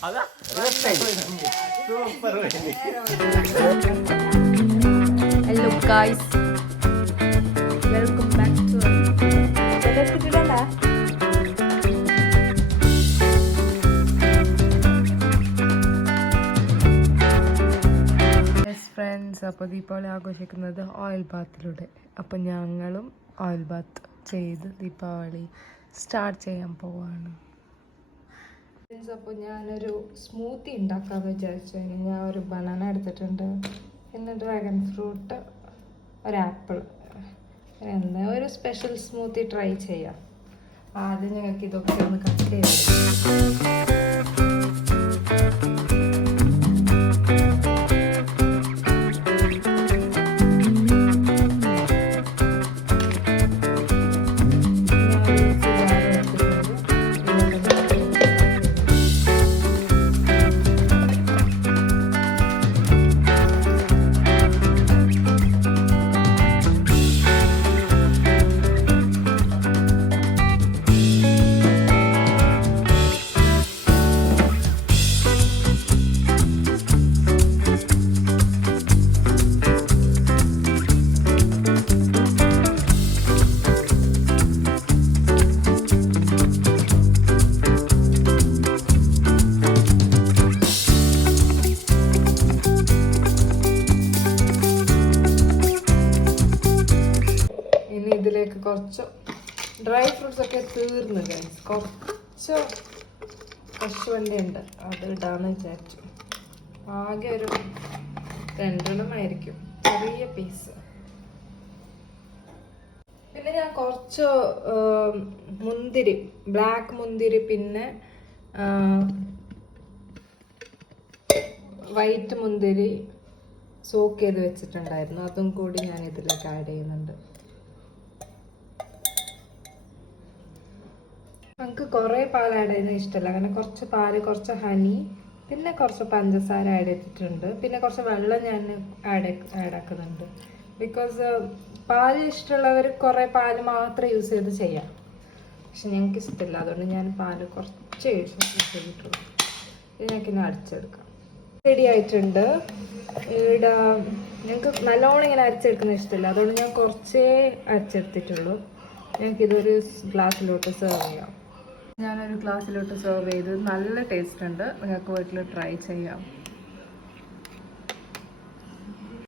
Hello guys, welcome back to friends. അപ്പോൾ ദീപാവലി ആഘോഷിക്കുന്നത് oil ബാത്തിലൂടെ. അപ്പം ഞങ്ങളും ഓയിൽ ബാത്ത് ചെയ്ത് ദീപാവലി സ്റ്റാർട്ട് ചെയ്യാൻ പോവാണ്. അപ്പോൾ ഞാനൊരു സ്മൂത്തി ഉണ്ടാക്കാൻ വിചാരിച്ചു. ഞാൻ ഒരു ബനാന എടുത്തിട്ടുണ്ട്, പിന്നെ ഡ്രാഗൺ ഫ്രൂട്ട്, ഒരു ആപ്പിൾ. എന്താ ഒരു സ്പെഷ്യൽ സ്മൂത്തി ട്രൈ ചെയ്യാം. ആദ്യം ഞങ്ങൾക്ക് ഇതൊക്കെ ഒന്ന് കട്ട് ചെയ്ത് ഇതിലേക്ക് കുറച്ച് ഡ്രൈ ഫ്രൂട്ട്സ് ഒക്കെ തീർന്നു ഗൈസ്. കുറച്ച് കശുവണ്ടി ഉണ്ട്, അത് ഇടാന്ന് വിചാരിച്ചു. ആകെ ഒരു 2 ആയിരിക്കും, ചെറിയ പീസ്. പിന്നെ ഞാൻ കുറച്ച് മുന്തിരി, ബ്ലാക്ക് മുന്തിരി, പിന്നെ വൈറ്റ് മുന്തിരി സോക്ക് ചെയ്ത് വെച്ചിട്ടുണ്ടായിരുന്നു. അതും കൂടി ഞാൻ ഇതിലേക്ക് ആഡ് ചെയ്യുന്നുണ്ട്. നമുക്ക് കുറേ പാൽ ആഡ് ചെയ്യുന്നത് ഇഷ്ടമല്ല, അങ്ങനെ കുറച്ച് പാല്, കുറച്ച് ഹണി, പിന്നെ കുറച്ച് പഞ്ചസാര ആഡ് ചെയ്തിട്ടുണ്ട്. പിന്നെ കുറച്ച് വെള്ളം ഞാൻ ആഡാക്കുന്നുണ്ട്. ബിക്കോസ് പാല് ഇഷ്ടമുള്ളവർ കുറേ പാല് മാത്രം യൂസ് ചെയ്ത് ചെയ്യാം. പക്ഷെ ഞങ്ങൾക്ക് ഇഷ്ടമില്ല, അതുകൊണ്ട് ഞാൻ പാല് കുറച്ച് യൂസ് ചെയ്തിട്ടുള്ളൂ. ഇത് ഞങ്ങൾക്ക് ഇനി അടിച്ചെടുക്കാം. റെഡി ആയിട്ടുണ്ട്. ഇവിടെ ഞങ്ങൾക്ക് നല്ലോണം ഇങ്ങനെ അരച്ചെടുക്കുന്നത് ഇഷ്ടമില്ല, അതുകൊണ്ട് ഞാൻ കുറച്ചേ അരച്ചെടുത്തിട്ടുള്ളൂ. ഞങ്ങൾക്കിതൊരു ഗ്ലാസ്സിലോട്ട് സെർവ് ചെയ്യാം. ഞാനൊരു ഗ്ലാസ്സിലോട്ട് സെർവ് ചെയ്ത് നല്ല ടേസ്റ്റ് ഉണ്ട്. നിങ്ങൾക്ക് വീട്ടിൽ ട്രൈ ചെയ്യാം.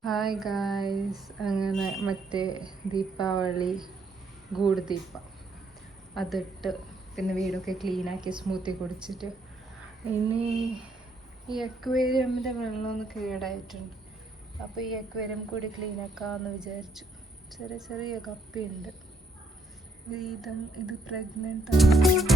ഹായ് ഗായ്സ്, അങ്ങനെ മറ്റേ ദീപാവലി ഗൂഡ് ദീപ അതിട്ട് പിന്നെ വീടൊക്കെ ക്ലീനാക്കി സ്മൂത്തി കുടിച്ചിട്ട് ഇനി ഈ അക്വേറിയമിൻ്റെ വെള്ളമൊന്ന് കേടായിട്ടുണ്ട്. അപ്പോൾ ഈ അക്വേറിയം കൂടി ക്ലീനാക്കാമെന്ന് വിചാരിച്ചു. ചെറിയ ചെറിയ കപ്പിയുണ്ട്. ഇത് പ്രഗ്നൻ്റ് ആണ്.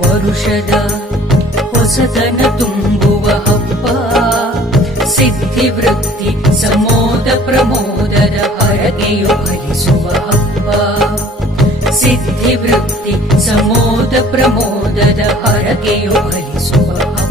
ವರುಷದ ಹೊಸತನ ತುಂಬುವ ಹಬ್ಬ, ಸಿದ್ಧಿವೃತ್ತಿ ಸಮೋದ ಪ್ರಮೋದದ ಹರಕೆಯು ಫಲಿಸುವ ಹಬ್ಬ, ಸಿದ್ಧಿವೃತ್ತಿ ಸಮೋದ ಪ್ರಮೋದದ ಹರಕೆಯು ಫಲಿಸುವ ಹಬ್ಬ.